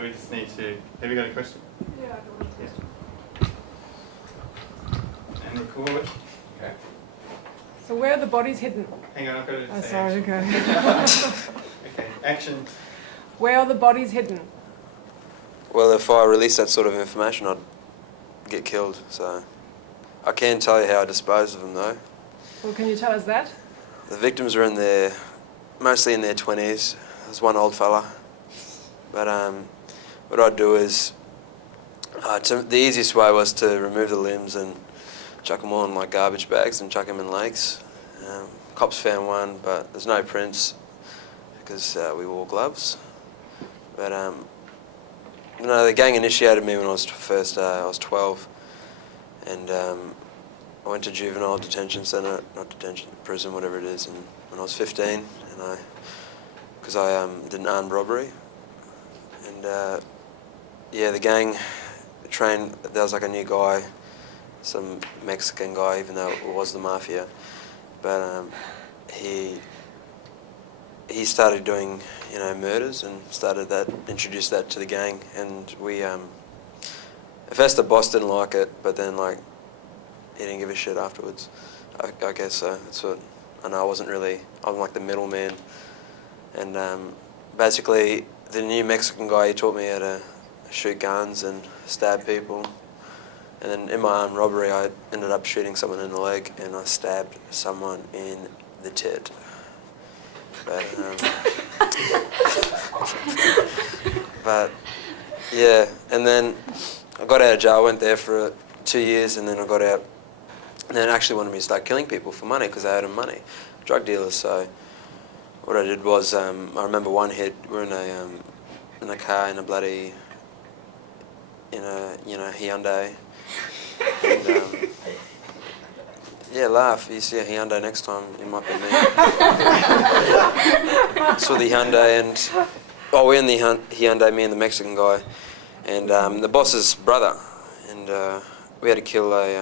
So we just need to... Have you got a question? Yeah, I got one question. And record. Okay. So where are the bodies hidden? Hang on, I've got to Oh, say sorry, action. okay. Okay, action. Where are the bodies hidden? Well, if I release that sort of information, I'd get killed, so... I can tell you how I disposed of them, though. Well, can you tell us that? The victims are mostly in their 20s. There's one old fella. But what I'd do is, the easiest way was to remove the limbs and chuck them all in like garbage bags and chuck them in lakes. Cops found one, but there's no prints because we wore gloves. But no, the gang initiated me when I was I was 12, and I went to juvenile detention centre, not detention, prison, whatever it is, and when I was 15, and because I did an armed robbery, and yeah, the gang trained. There was like a new guy, some Mexican guy, even though it was the Mafia, but he started doing, murders and introduced that to the gang, and we, at first the boss didn't like it, but then he didn't give a shit afterwards. I guess so. That's what I know. I'm like the middleman, and basically the new Mexican guy, he taught me how to shoot guns and stab people, and then in my armed robbery I ended up shooting someone in the leg, and I stabbed someone in the tit. But yeah, and then I got out of jail, went there for 2 years, and then I got out, and then actually wanted me to start killing people for money because I owed them money, drug dealers. So what I did was, I remember one hit, we're in a car in a bloody, Hyundai, and, yeah, laugh. You see a Hyundai next time, it might be me. Saw the Hyundai, and we're in the Hyundai, me and the Mexican guy, and the boss's brother, and we had to kill I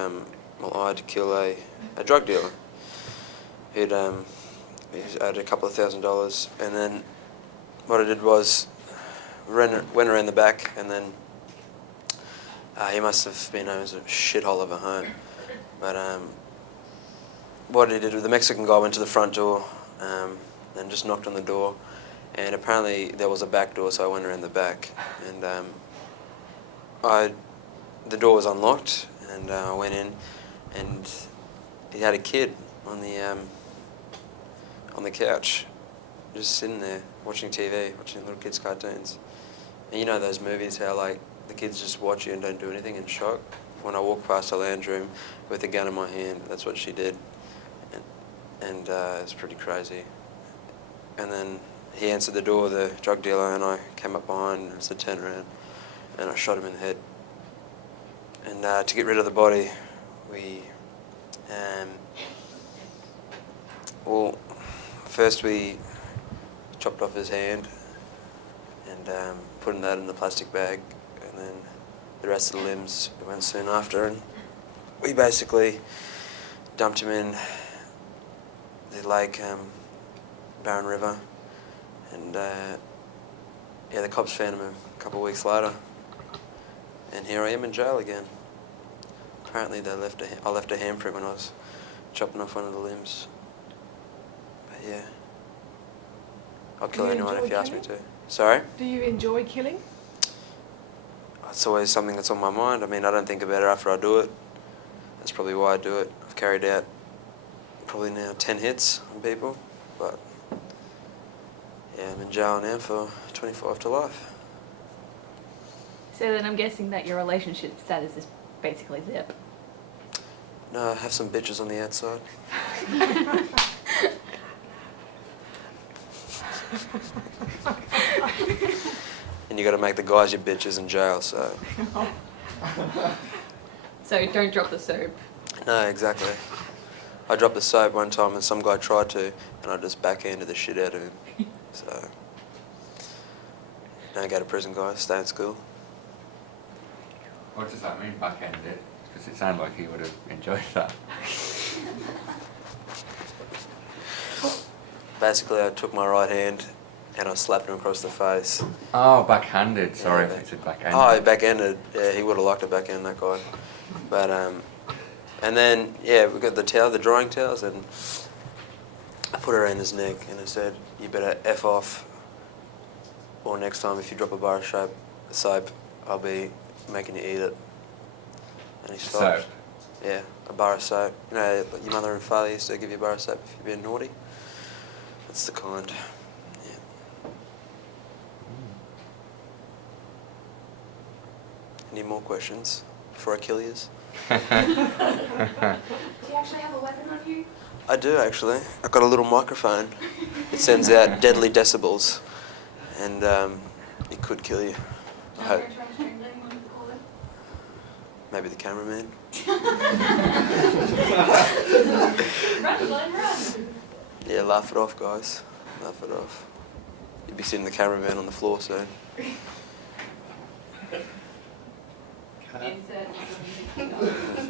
had to kill a drug dealer he owed a couple of $1,000, and then what I did was went around the back, and then he must have been known as a shithole of a home, but what he did was the Mexican guy went to the front door and just knocked on the door, and apparently there was a back door, so I went around the back, and the door was unlocked, and I went in, and he had a kid on the couch, just sitting there watching TV, watching little kids' cartoons. And you know those movies how the kids just watch you and don't do anything in shock? When I walked past the lounge room with a gun in my hand, that's what she did. And it's pretty crazy. And then he answered the door, the drug dealer, and I came up behind and said, "Turn around," and I shot him in the head. And to get rid of the body, first we chopped off his hand and put that in the plastic bag, and then the rest of the limbs went soon after, and we basically dumped him in the lake, Barron River, and the cops found him a couple of weeks later, and here I am in jail again. Apparently I left a handprint when I was chopping off one of the limbs. But yeah, I'll kill anyone if you ask me to. Sorry? Do you enjoy killing? It's always something that's on my mind. I mean, I don't think about it after I do it. That's probably why I do it. I've carried out probably now 10 hits on people, but yeah, I'm in jail now for 25 to life. So then I'm guessing that your relationship status is basically zip. No, I have some bitches on the outside. And you got to make the guys your bitches in jail, so. So don't drop the soap. No, exactly. I dropped the soap one time and some guy tried to, and I just backhanded the shit out of him. So, don't go to prison, guys. Stay in school. What does that mean, backhanded it? Because it sounded like he would have enjoyed that. Basically, I took my right hand and I slapped him across the face. Oh, backhanded. Sorry Yeah. if it's a backhanded. Oh, he backhanded. Yeah, he would have liked a backhand, that guy. But and then we got the towel, the drying towels, and I put it around his neck, and I said, "You better f off, or next time if you drop a bar of soap, I'll be making you eat it." And he stopped. Soap. Yeah, a bar of soap. You know, like your mother and father used to give you a bar of soap if you've been naughty. That's the kind. Yeah. Any more questions before I kill yous? Do you actually have a weapon on you? I do actually. I've got a little microphone. It sends out deadly decibels, and it could kill you. I hope. Maybe the cameraman. Run, Glenn, run! Yeah, laugh it off, guys. Laugh it off. You'd be seeing the cameraman on the floor soon. Insert.